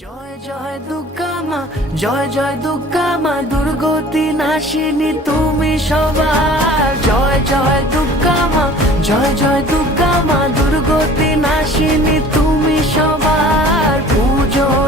জয় জয় দুর্গা মা, জয় জয় দুর্গা মা, দুর্গতি নাশিনী তুমি সবার। জয় জয় দুর্গা মা, জয় জয় দুর্গা মা, দুর্গতি নাশিনী তুমি সবার। পুজো